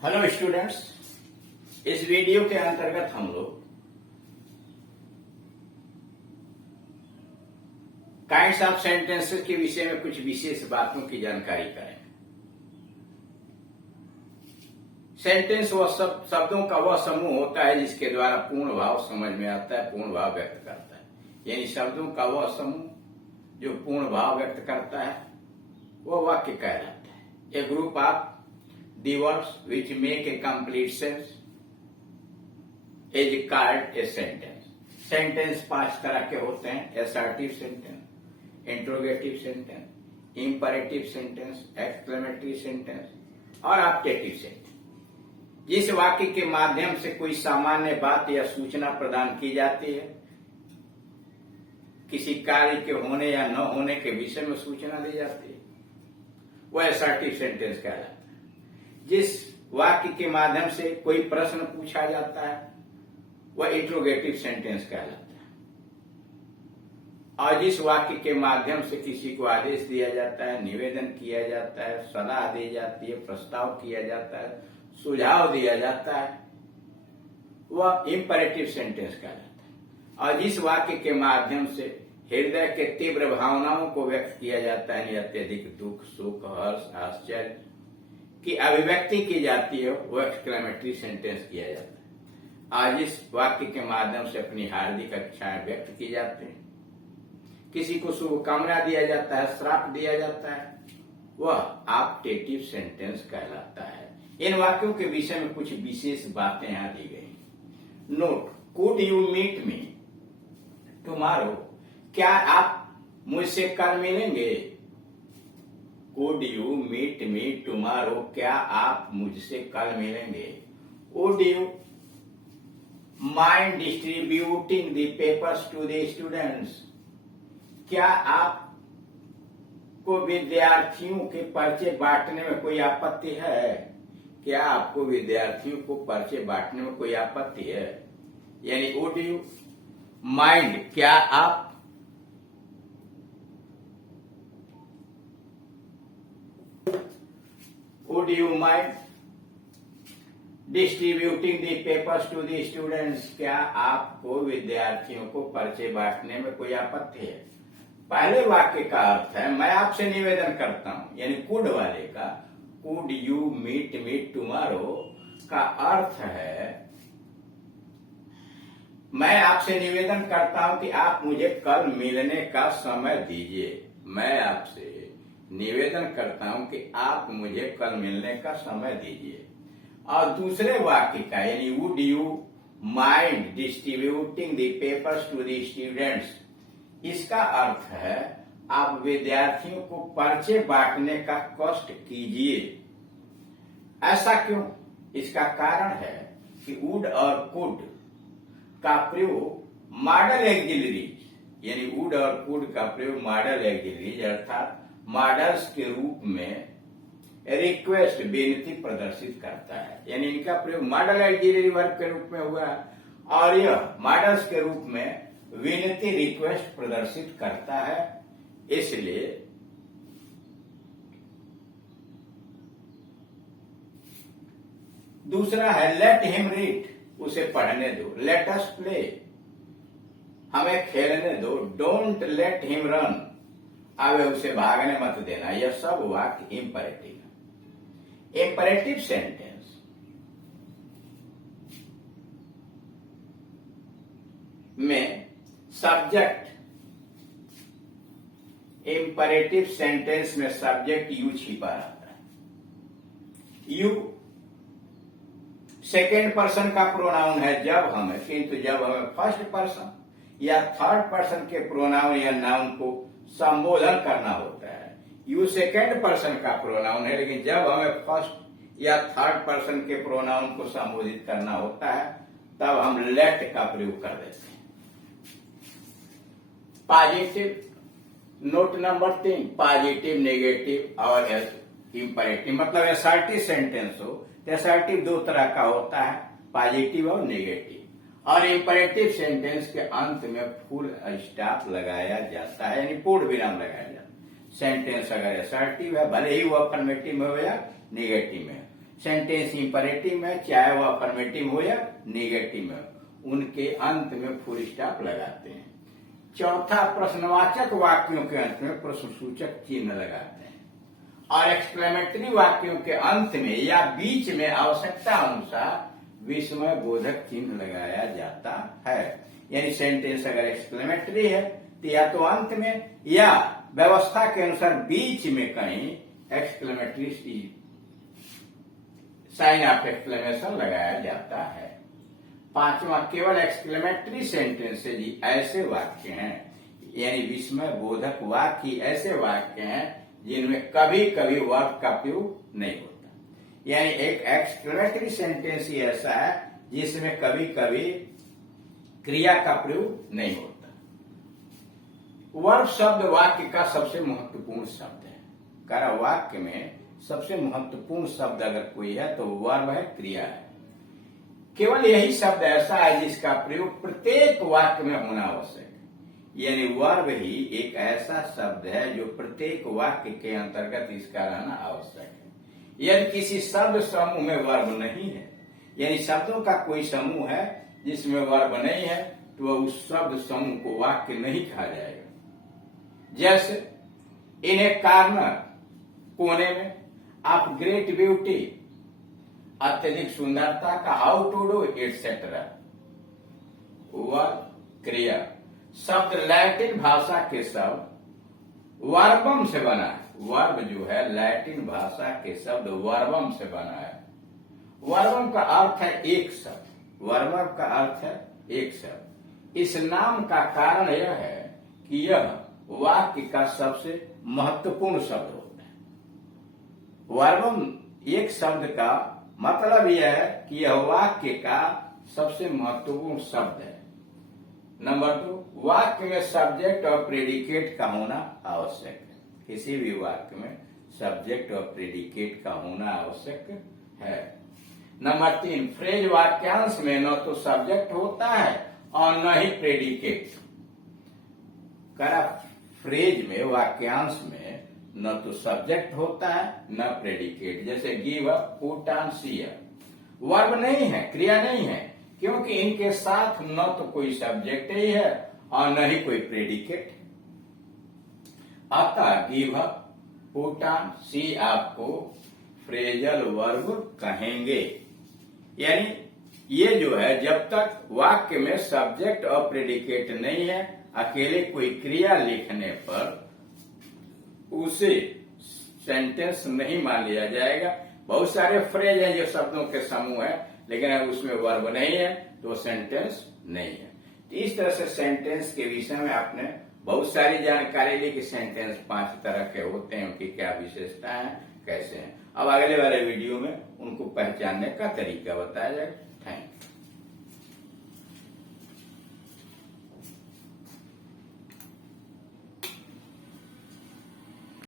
Hello students, इस video के अंतर्गत हम लोग काइंड्स ऑफ सेंटेंसेस के विषय में कुछ विशेष बातों की जानकारी करेंगे। सेंटेंस वह शब्दों का वह समूह होता है जिसके द्वारा पूर्ण भाव समझ में आता है, पूर्ण भाव व्यक्त करता है। यानी शब्दों का वह समूह जो पूर्ण भाव व्यक्त करता है वह वाक्य कहलाता है। A group of the words which make a complete sense is called a sentence. Sentence 5 तरह के होते हैं: assertive sentence, interrogative sentence, imperative sentence, exclamatory sentence और ऑब्जेक्टिव सेंटेंस। जिस वाक्य के माध्यम से कोई सामान्य बात या सूचना प्रदान की जाती है, किसी कार्य के होने या न होने के विषय में सूचना दी जाती है, वह असर्टिव सेंटेंस कहलाता है। जिस वाक्य के माध्यम से कोई प्रश्न पूछा जाता है वह इंट्रोगेटिव सेंटेंस कहलाता है। और जिस वाक्य के माध्यम से किसी को आदेश दिया जाता है, निवेदन किया जाता है, सलाह दी जाती है, प्रस्ताव किया जाता है, सुझाव दिया जाता है, वह इंपरेटिव सेंटेंस कहलाता है। और जिस वाक्य के माध्यम से हृदय के तीव्र भावनाओं को व्यक्त किया जाता है, अत्यधिक दुख, सुख, हर्ष, आश्चर्य की अभिव्यक्ति की जाती है, वो एक्सक्लेमेटरी सेंटेंस किया जाता है। आज इस वाक्य के माध्यम से अपनी हार्दिक इच्छाएं व्यक्त की जाती हैं, किसी को शुभकामना दिया जाता है, श्राप दिया जाता है, वह ऑब्जेक्टिव सेंटेंस कहलाता है। इन वाक्यों के विषय में कुछ विशेष बातें यहां दी गई। Note: could you meet me tomorrow? क्या आप मुझसे कल मिलेंगे? Would you meet me tomorrow? क्या आप मुझसे कल मिलेंगे? Would you mind distributing the papers to the students? क्या आप को विद्यार्थियों के पर्चे बांटने में कोई आपत्ति है? क्या आपको विद्यार्थियों को पर्चे बांटने में कोई आपत्ति है? यानी would you mind, क्या आप Would you mind distributing the papers to the students? क्या आपको विद्यार्थियों को पर्चे बांटने में कोई आपत्ति है? पहले वाक्य का अर्थ है मैं आपसे निवेदन करता हूं, यानी कुड वाले का could you meet me tomorrow का अर्थ है मैं आपसे निवेदन करता हूं कि आप मुझे कल मिलने का समय दीजिए। मैं आपसे निवेदन करता हूं कि आप मुझे कल मिलने का समय दीजिए। और दूसरे वाक्य का यानी would you mind distributing the papers to the students, इसका अर्थ है आप विद्यार्थियों को पर्चे बांटने का कष्ट कीजिए। ऐसा क्यों? इसका कारण है कि वुड और कुड का प्रयोग मॉडल एक्सिलरीज, यानी वुड और कुड का प्रयोग मॉडल एक्सिलरीज अर्थात मॉडल्स के रूप में रिक्वेस्ट, बेनती प्रदर्शित करता है। यानी इनका प्रयोग मॉडल एक्सिलरी वर्ब के रूप में हुआ और यह मॉडल्स के रूप में विनती, रिक्वेस्ट प्रदर्शित करता है। इसलिए दूसरा है लेट हिम रीड, उसे पढ़ने दो। लेट अस प्ले, हमें खेलने दो। डोंट लेट हिम रन, अब उसे भागने मत देना। यह सब वाक्य इंपरेटिव है। इंपरेटिव सेंटेंस में सब्जेक्ट, इंपरेटिव सेंटेंस में सब्जेक्ट यू छिपा रहता है। यू सेकेंड पर्सन का प्रोनाउन है जब हमें, किंतु जब हमें फर्स्ट पर्सन या थर्ड पर्सन के प्रोनाउन या नाउन को संबोधन करना होता है, यू सेकेंड पर्सन का प्रोनाउन है, लेकिन जब हमें फर्स्ट या थर्ड पर्सन के प्रोनाउन को संबोधित करना होता है तब हम लेट का प्रयोग कर देते हैं। Positive, note number 3, positive, negative और इंपरेटिव, मतलब असर्टिव सेंटेंस हो तो असर्टिव 2 तरह का होता है, पॉजिटिव और नेगेटिव। और इंपरेटिव सेंटेंस के अंत में फुल स्टॉप लगाया जाता है, यानी पूर्ण विराम लगाया जाता है। सेंटेंस अगर असर्टिव है, भले ही वो अफर्मेटिव में हो या नेगेटिव में, सेंटेंस इंपरेटिव में, चाहे वो अफर्मेटिव हो या निगेटिव में, उनके अंत में फुल स्टॉप लगाते हैं। चौथा, प्रश्नवाचक वाक्यों के अंत में प्रश्नसूचक चिन्ह लगाते हैं और एक्सक्लेमेटरी वाक्यों के अंत में या बीच में आवश्यकता अनुसार विस्मय बोधक चिन्ह लगाया जाता है। यानी सेंटेंस अगर एक्सक्लेमेटरी है तो या तो अंत में या व्यवस्था के अनुसार बीच में कहीं एक्सक्लेमेटरी साइन ऑफ एक्सक्लेमेशन लगाया जाता है। पांचवा, केवल एक्सक्लेमेटरी सेंटेंसेज ही ऐसे वाक्य हैं, यानी विस्मय बोधक वाक्य ऐसे वाक्य हैं जिनमें कभी कभी वर्ब का प्रयोग नहीं होता। यानी एक एक्सक्लेमेटरी सेंटेंस ही ऐसा है जिसमें कभी कभी क्रिया का प्रयोग नहीं होता। वर्ब शब्द वाक्य का सबसे महत्वपूर्ण शब्द है। करा वाक्य में सबसे महत्वपूर्ण शब्द अगर कोई है तो वर्ब है, क्रिया है। केवल यही शब्द ऐसा है जिसका प्रयोग प्रत्येक वाक्य में होना आवश्यक है। यानी वर्ब ही एक ऐसा शब्द है जो प्रत्येक वाक्य के अंतर्गत इसका रहना आवश्यक है। यदि किसी शब्द समूह में वर्ब नहीं है, यानी शब्दों का कोई समूह है जिसमें वर्ब नहीं है, तो वह उस शब्द समूह को वाक्य नहीं कहा जाएगा। जैसे इन ए कॉर्नर, कोने में, ऑफ ग्रेट ब्यूटी, अत्यधिक सुंदरता का, how to do etcetera. Verb, क्रिया। शब्द लैटिन भाषा के शब्द वर्बम से बना है। वर्ब जो है लैटिन भाषा के शब्द वर्बम से बना है। वर्बम का अर्थ है एक शब्द। वर्बम का अर्थ है एक शब्द। इस नाम का कारण यह है कि यह वाक्य का सबसे महत्वपूर्ण शब्द होता है। वर्बम एक शब्द का मतलब यह है कि यह वाक्य का सबसे महत्वपूर्ण शब्द है। नंबर 2, वाक्य में सब्जेक्ट और प्रेडिकेट का होना आवश्यक है। किसी भी वाक्य में सब्जेक्ट और प्रेडिकेट का होना आवश्यक है। नंबर 3, फ्रेज वाक्यांश में न तो सब्जेक्ट होता है और न ही प्रेडिकेट। करा फ्रेज में, वाक्यांश में न तो सब्जेक्ट होता है न प्रेडिकेट। जैसे give up, put on, see up. Verb नहीं है, क्रिया नहीं है, क्योंकि इनके साथ न तो कोई सब्जेक्ट ही है और न ही कोई प्रेडिकेट। अतः give up, put on, see up को फ्रेजल वर्ब कहेंगे। यानी ये जो है, जब तक वाक्य में सब्जेक्ट और प्रेडिकेट नहीं है, अकेले कोई क्रिया लिखने पर उसे सेंटेंस नहीं मान लिया जाएगा। बहुत सारे फ्रेज हैं जो शब्दों के समूह है, लेकिन अगर उसमें वर्ब नहीं है तो सेंटेंस नहीं है। इस तरह से सेंटेंस के विषय में आपने बहुत सारी जानकारी ली कि सेंटेंस 5 तरह के होते हैं, उनकी क्या विशेषता है, कैसे हैं। अब अगले वाले वीडियो में उनको पहचानने का तरीका बताया जाएगा। Thank you.